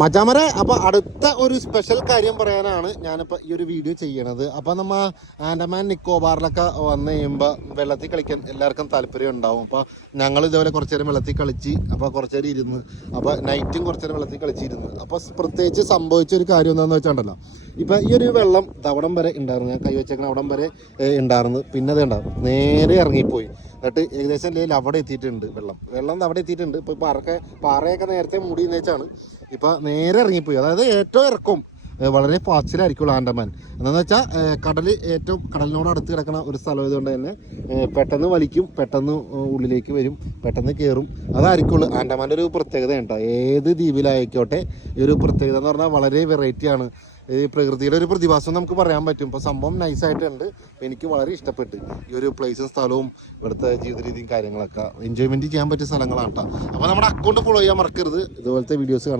മച്ചാമരെ അപ്പോൾ അടുത്ത ഒരു സ്പെഷ്യൽ കാര്യം പറയാനാണ് ഞാനിപ്പോൾ ഈ ഒരു വീഡിയോ ചെയ്യണത്. അപ്പോൾ നമ്മൾ ആൻഡമാൻ നിക്കോബാറിലൊക്കെ വന്നു കഴിയുമ്പോൾ വെള്ളത്തിൽ കളിക്കാൻ എല്ലാവർക്കും താല്പര്യം ഉണ്ടാവും. അപ്പോൾ ഞങ്ങൾ ഇതേപോലെ കുറച്ച് നേരം വെള്ളത്തിൽ കളിച്ച്, അപ്പോൾ കുറച്ച് നേരം ഇരുന്ന്, അപ്പോൾ നൈറ്റും കുറച്ച് നേരം വെള്ളത്തിൽ കളിച്ചിരുന്നു. അപ്പോൾ പ്രത്യേകിച്ച് സംഭവിച്ചൊരു കാര്യം എന്താണെന്ന് വെച്ചാണ്ടല്ലോ, ഇപ്പോൾ ഈ ഒരു വെള്ളം അവിടം വരെ ഉണ്ടായിരുന്നു, ഞാൻ കൈവച്ചേക്കണ അവിടം വരെ ഉണ്ടായിരുന്നു. പിന്നെ അത് ഉണ്ടാവും നേരെ ഇറങ്ങിപ്പോയി. എന്നിട്ട് ഏകദേശം അല്ലെങ്കിൽ അവിടെ എത്തിയിട്ടുണ്ട് വെള്ളം അവിടെ എത്തിയിട്ടുണ്ട്. ഇപ്പോൾ പാറയൊക്കെ നേരത്തെ മൂടി വെച്ചാണ്, ഇപ്പോൾ നേരെ ഇറങ്ങിപ്പോയി. അതായത് ഏറ്റവും ഇറക്കം വളരെ ഫാസ്റ്റിലായിരിക്കുള്ളൂ ആൻഡമാൻ. എന്താണെന്ന് വെച്ചാൽ കടലിനോട് അടുത്ത് കിടക്കുന്ന ഒരു സ്ഥലം ആയതുകൊണ്ട് തന്നെ പെട്ടെന്ന് വലിക്കും, പെട്ടെന്ന് ഉള്ളിലേക്ക് വരും, പെട്ടെന്ന് കയറും. അതായിരിക്കുള്ളൂ ആൻഡമാൻ്റെ ഒരു പ്രത്യേകത കേട്ടോ. ഏത് ദ്വീപിലായിക്കോട്ടെ ഈ ഒരു പ്രത്യേകത എന്ന് പറഞ്ഞാൽ വളരെ വെറൈറ്റിയാണ്. ഈ പ്രകൃതിയുടെ ഒരു പ്രതിഭാസം നമുക്ക് പറയാൻ പറ്റും. ഇപ്പോൾ സംഭവം നൈസായിട്ടുണ്ട്. എനിക്ക് വളരെ ഇഷ്ടപ്പെട്ട് ഈ ഒരു പ്ലേസും സ്ഥലവും ഇവിടുത്തെ ജീവിത രീതിയും കാര്യങ്ങളൊക്കെ എൻജോയ്മെൻറ്റ് ചെയ്യാൻ പറ്റിയ സ്ഥലങ്ങളാണ് കേട്ടോ. അപ്പോൾ നമ്മുടെ അക്കൗണ്ട് ഫോളോ ചെയ്യാൻ മറക്കരുത്. ഇതുപോലത്തെ വീഡിയോസ് കാണാൻ.